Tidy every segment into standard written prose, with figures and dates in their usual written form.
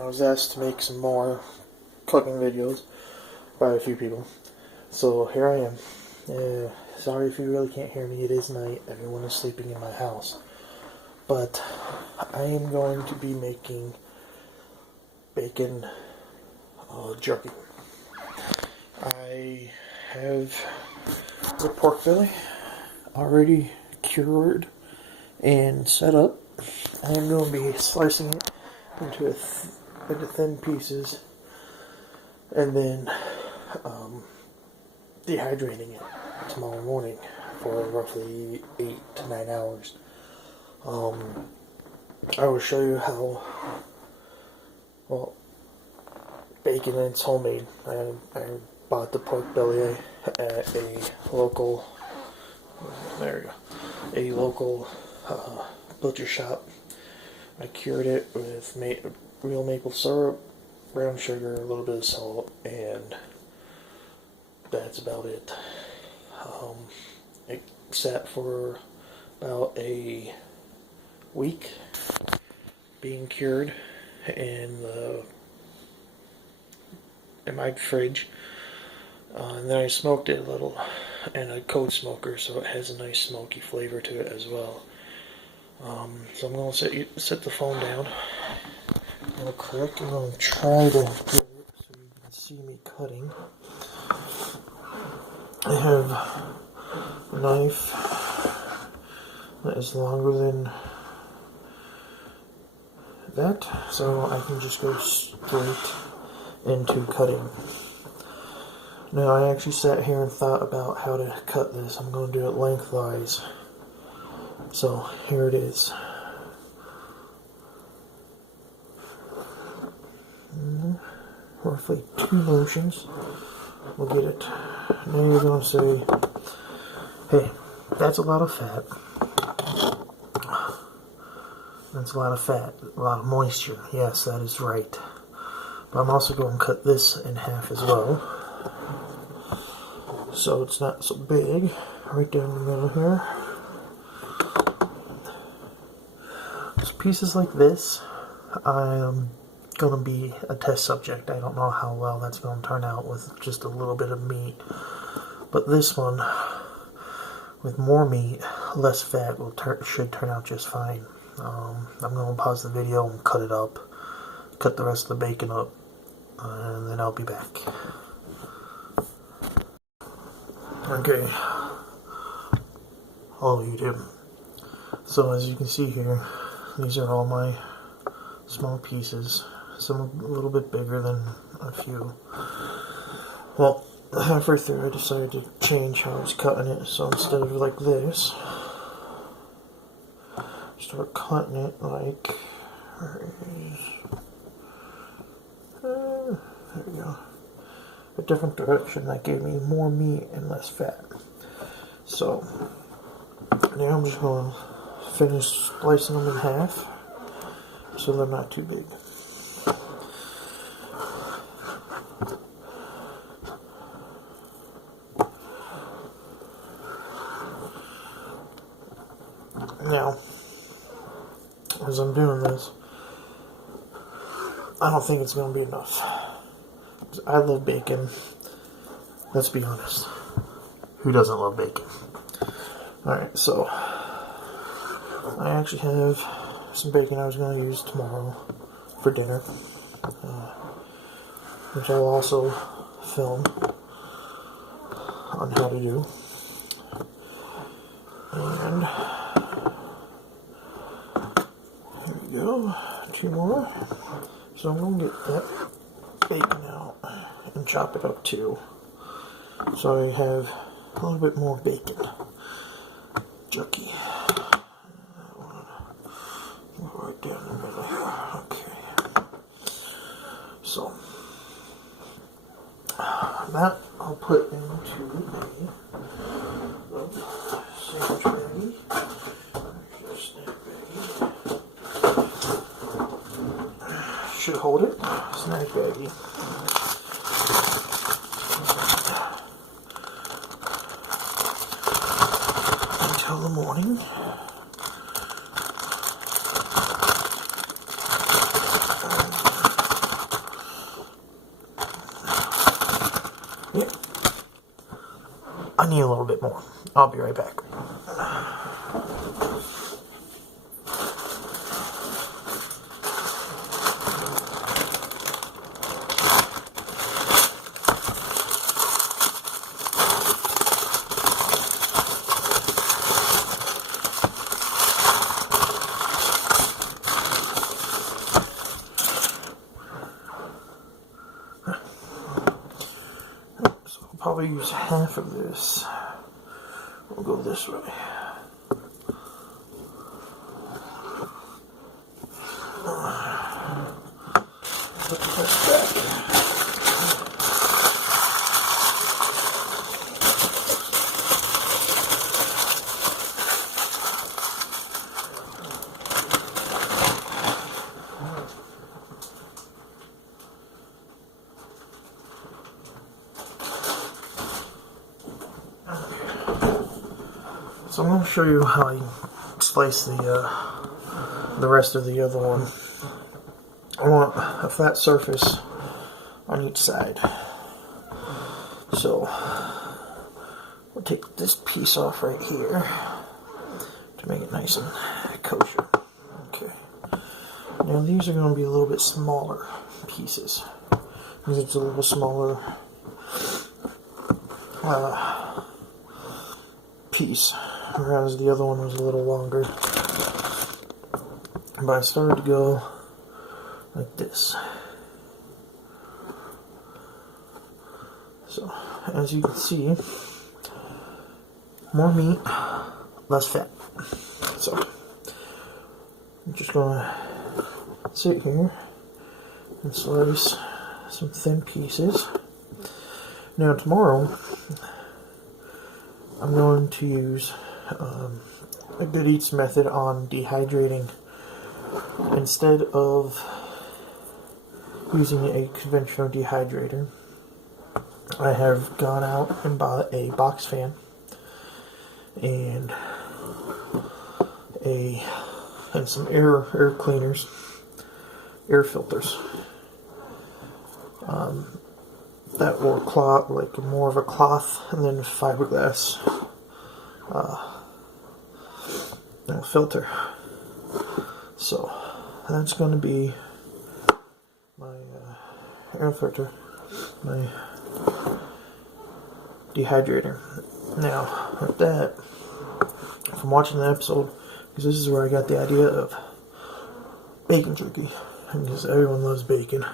I was asked to make some more cooking videos by a few people. So here I am. Sorry if you really can't hear me. It is night. Everyone is sleeping in my house. But I am going to be making bacon jerky. I have the pork belly already cured and set up. I am going to be slicing it into thin pieces and then dehydrating it tomorrow morning for roughly 8 to 9 hours. I will show you how, well, bacon and it's homemade. I bought the pork belly at a local, butcher shop. I cured it with real maple syrup, brown sugar, a little bit of salt, and that's about it. It sat for about a week being cured in my fridge, and then I smoked it a little in a code smoker, so it has a nice smoky flavor to it as well. So I'm going to set the phone down real quick. I'm going to try to get it so you can see me cutting. I have a knife that is longer than that, so I can just go straight into cutting. Now, I actually sat here and thought about how to cut this. I'm going to do it lengthwise. So here it is. Roughly 2 motions will get it. Now you're going to say, hey, that's a lot of fat. That's a lot of fat, a lot of moisture. Yes, that is right. But I'm also going to cut this in half as well, so it's not so big. Right down the middle here. So pieces like this, I'm going to be a test subject. I don't know how well that's going to turn out with just a little bit of meat. But this one, with more meat, less fat, should turn out just fine. I'm going to pause the video and cut it up, cut the rest of the bacon up, and then I'll be back. Okay, hello YouTube. So as you can see here, these are all my small pieces, some a little bit bigger than a few. Well, halfway through I decided to change how I was cutting it, so instead of like this, start cutting it like, there we go, a different direction that gave me more meat and less fat. So now I'm just going to finish slicing them in half so they're not too big. Now, as I'm doing this, I don't think it's going to be enough. I love bacon. Let's be honest. Who doesn't love bacon? Alright, so I actually have some bacon I was going to use tomorrow for dinner, which I'll also film on how to do. And there we go, 2 more. So I'm going to get that bacon out and chop it up too. So I have a little bit more bacon. Jerky. Right down the middle here. Okay. So that I'll put into a sandwich baggie. There's a snack baggie. Should hold it. Snack baggie. Until the morning. I need a little bit more. I'll be right back. So I'll probably use half of this. We'll go this way. Put this back. So I'm going to show you how I slice the rest of the other one. I want a flat surface on each side. So we'll take this piece off right here to make it nice and kosher. Okay. Now these are going to be a little bit smaller pieces. Because it's a little smaller piece, whereas the other one was a little longer. But I started to go like this. So, as you can see, more meat, less fat. So, I'm just gonna sit here and slice some thin pieces. Now tomorrow, I'm going to use a Good Eats method on dehydrating. Instead of using a conventional dehydrator, I have gone out and bought a box fan and some air cleaners, air filters. That were cloth, like more of a cloth, and then fiberglass filter. So that's going to be my air filter, my dehydrator. Now, with that, from watching the episode, because this is where I got the idea of bacon jerky, because everyone loves bacon.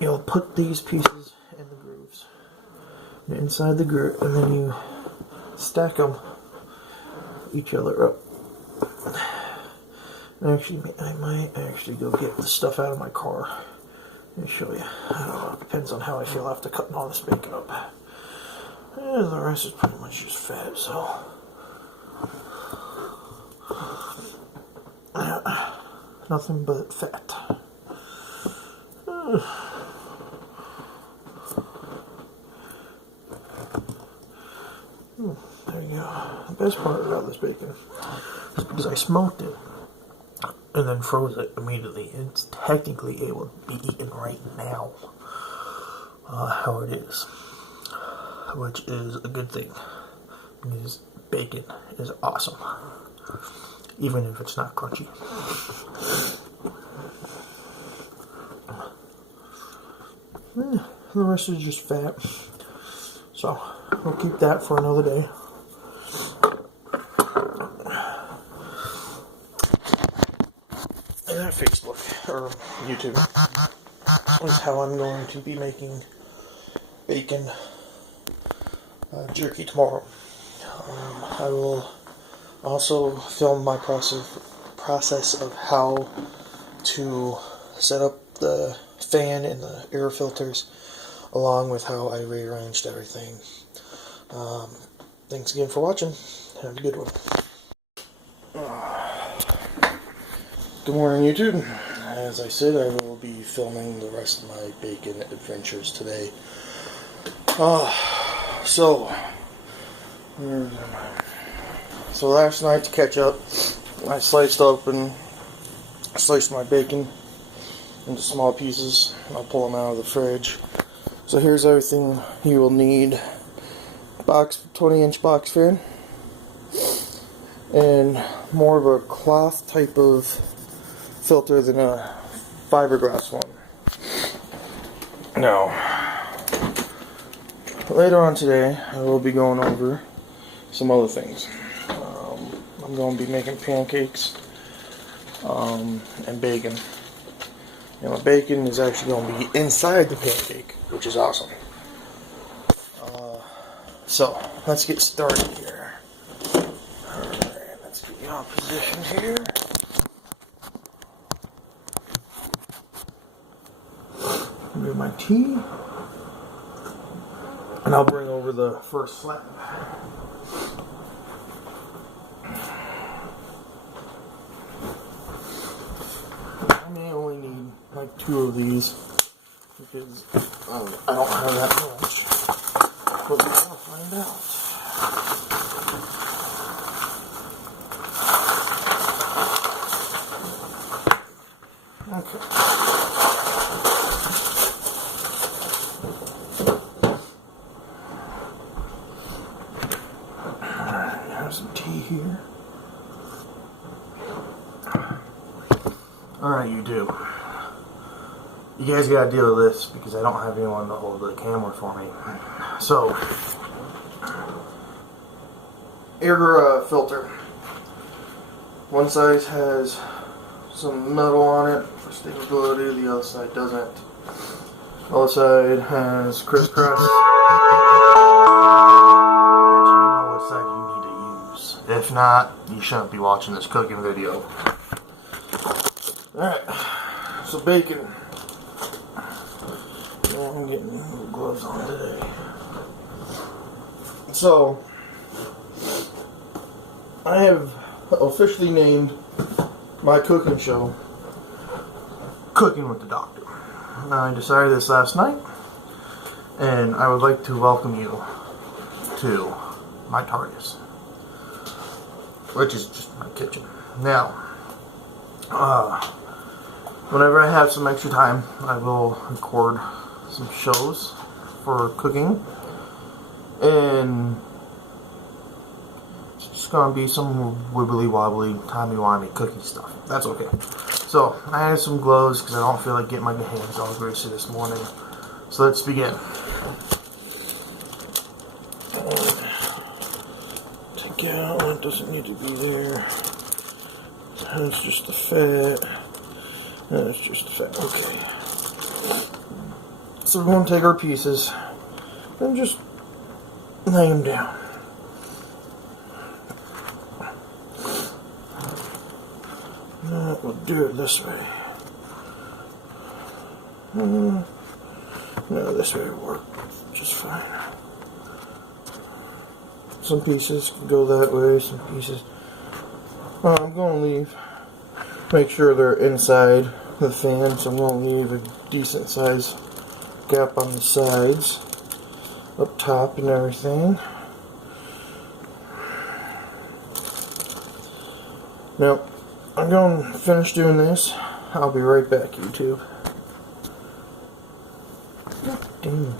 You'll put these pieces in the grooves, inside the groove, and then you stack them each other up. Actually, I might actually go get the stuff out of my car and show you. I don't know, it depends on how I feel after cutting all this bacon up. And the rest is pretty much just fat, so. Nothing but fat. There you go. The best part about this bacon is because I smoked it and then froze it immediately. It's technically able to be eaten right now, how it is, which is a good thing, because bacon is awesome, even if it's not crunchy. The rest is just fat, so we'll keep that for another day. And that Facebook or YouTube is how I'm going to be making bacon jerky tomorrow. I will also film my process of how to set up the fan and the air filters, along with how I rearranged everything. Thanks again for watching. Have a good one. Good morning, YouTube. As I said, I will be filming the rest of my bacon adventures today. So last night, to catch up, I sliced my bacon into small pieces. I'll pull them out of the fridge, So here's everything you will need. 20-inch box fan, and more of a cloth type of filter than a fiberglass one. Now, later on today, I will be going over some other things. I'm going to be making pancakes and bacon. And my bacon is actually going to be inside the pancake, which is awesome. So, let's get started here. Alright, let's get you all positioned here. Get my tea. And I'll bring over the first slab. I may only need like 2 of these because I don't have that much. But we'll find out. Okay. Alright, have some tea here. Alright, you do. You guys gotta deal with this because I don't have anyone to hold the camera for me. So, air filter. One side has some metal on it for stability, the other side doesn't. The other side has crisscross. You know what side you need to use. If not, you shouldn't be watching this cooking video. Alright, so bacon. I'm getting gloves on today. So, I have officially named my cooking show Cooking with the Doctor. Now, I decided this last night, and I would like to welcome you to my TARDIS, which is just my kitchen. Now, whenever I have some extra time, I will record some shows for cooking, and it's just gonna be some wibbly wobbly, timey wimey cooking stuff. That's okay. So I added some gloves because I don't feel like getting my hands all greasy this morning. So let's begin. Take out what doesn't need to be there. That's just the fat. That's just the fat. Okay. So we're going to take our pieces and just lay them down. Now we'll do it this way. No, this way will work just fine. Some pieces can go that way, some pieces. I'm going to make sure they're inside the fan, so I'm going to leave a decent size gap on the sides, up top and everything. Now, I'm going to finish doing this. I'll be right back, YouTube. Damn.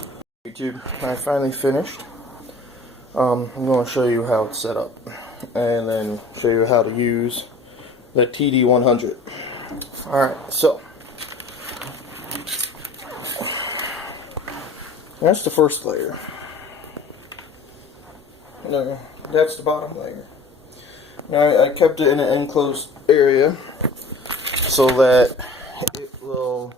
YouTube, I finally finished. I'm going to show you how it's set up, and then show you how to use the TD100. Alright, so that's the first layer. No, that's the bottom layer. Now I kept it in an enclosed area so that it will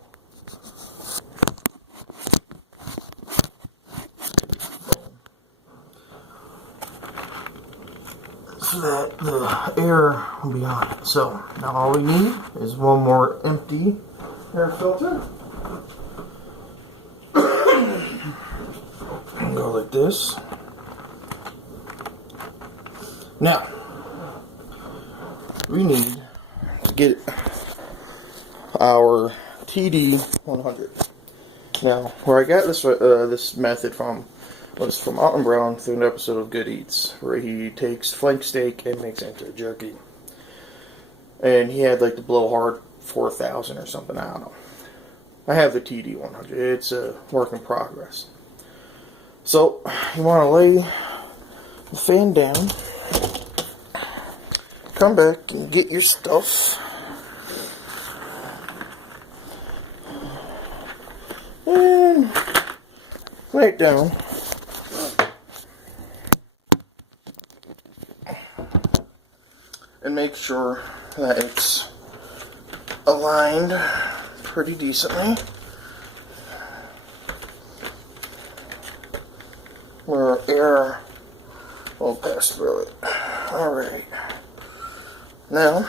so that the air will be on it. So now all we need is one more empty air filter. And go like this. Now we need to get our TD100. Now, where I got this method from was from Alton Brown through an episode of Good Eats, where he takes flank steak and makes it into jerky. And he had like the Blowhard 4000 or something, I don't know. But I have the TD100. It's a work in progress. So, you want to lay the fan down, come back and get your stuff, and lay it down. And make sure that it's aligned pretty decently, where air will pass through it. Alright. Now,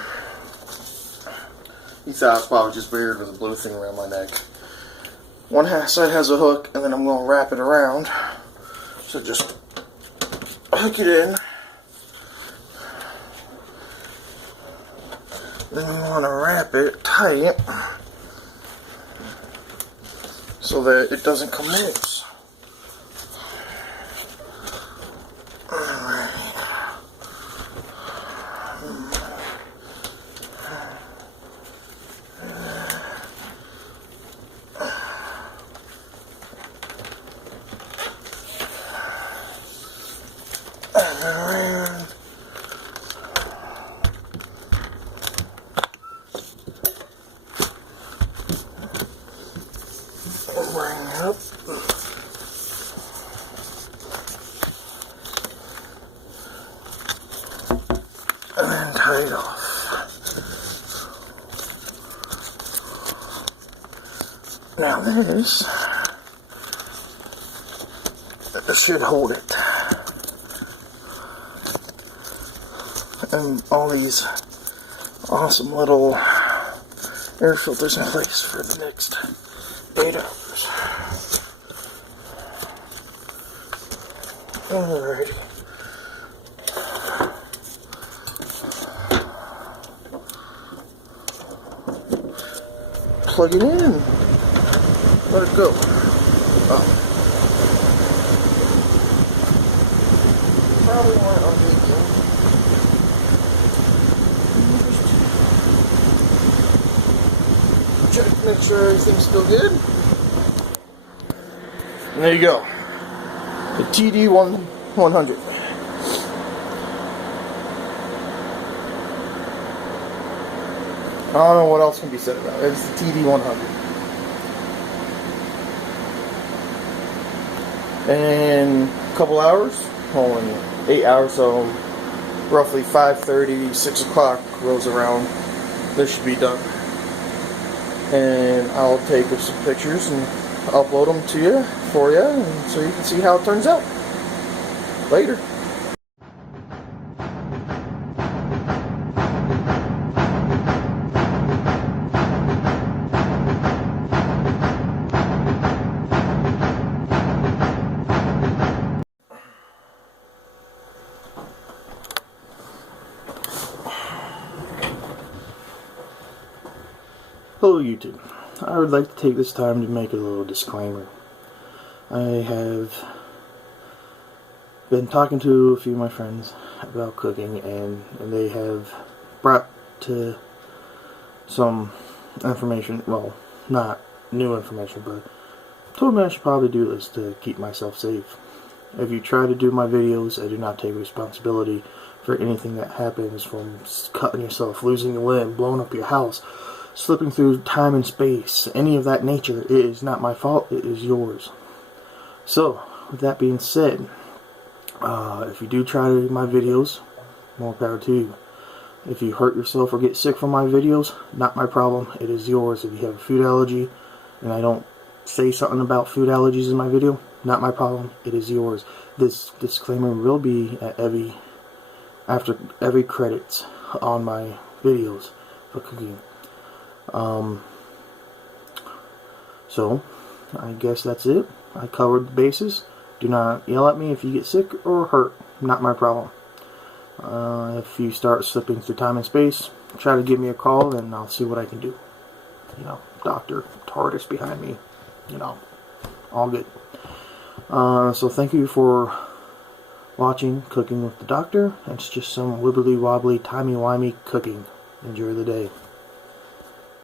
you thought it's probably just weird with a blue thing around my neck. One side has a hook, and then I'm going to wrap it around. So just hook it in. Then you want to wrap it tight so that it doesn't come loose. Alright. Bring up. And then tie it off. Now this should hold it. And all these awesome little air filters in place for the next 8 hours. Alrighty. Plug it in. Let it go. Oh. Probably want to unmute you. Check, make sure everything's still good. And there you go. The TD100. I don't know what else can be said about it. It's the TD100. In a couple hours, well, in 8 hours, so roughly 5:30, 6 o'clock rolls around, this should be done. And I'll take some pictures and upload them to you, for you, and so you can see how it turns out. Later. Hello YouTube. I would like to take this time to make a little disclaimer. I have been talking to a few of my friends about cooking, and they have brought to some information, well, not new information, but told me I should probably do this to keep myself safe. If you try to do my videos, I do not take responsibility for anything that happens, from cutting yourself, losing a limb, blowing up your house, slipping through time and space, any of that nature. It is not my fault, it is yours. So, with that being said, if you do try my videos, more power to you. If you hurt yourself or get sick from my videos, not my problem, it is yours. If you have a food allergy, and I don't say something about food allergies in my video, not my problem, it is yours. This disclaimer will be at after every credits on my videos for cooking. So, I guess that's it. I covered the bases. Do not yell at me if you get sick or hurt. Not my problem. If you start slipping through time and space, try to give me a call and I'll see what I can do. You know, Dr. TARDIS behind me. You know, all good. So thank you for watching Cooking with the Doctor. It's just some wibbly wobbly, timey-wimey cooking. Enjoy the day.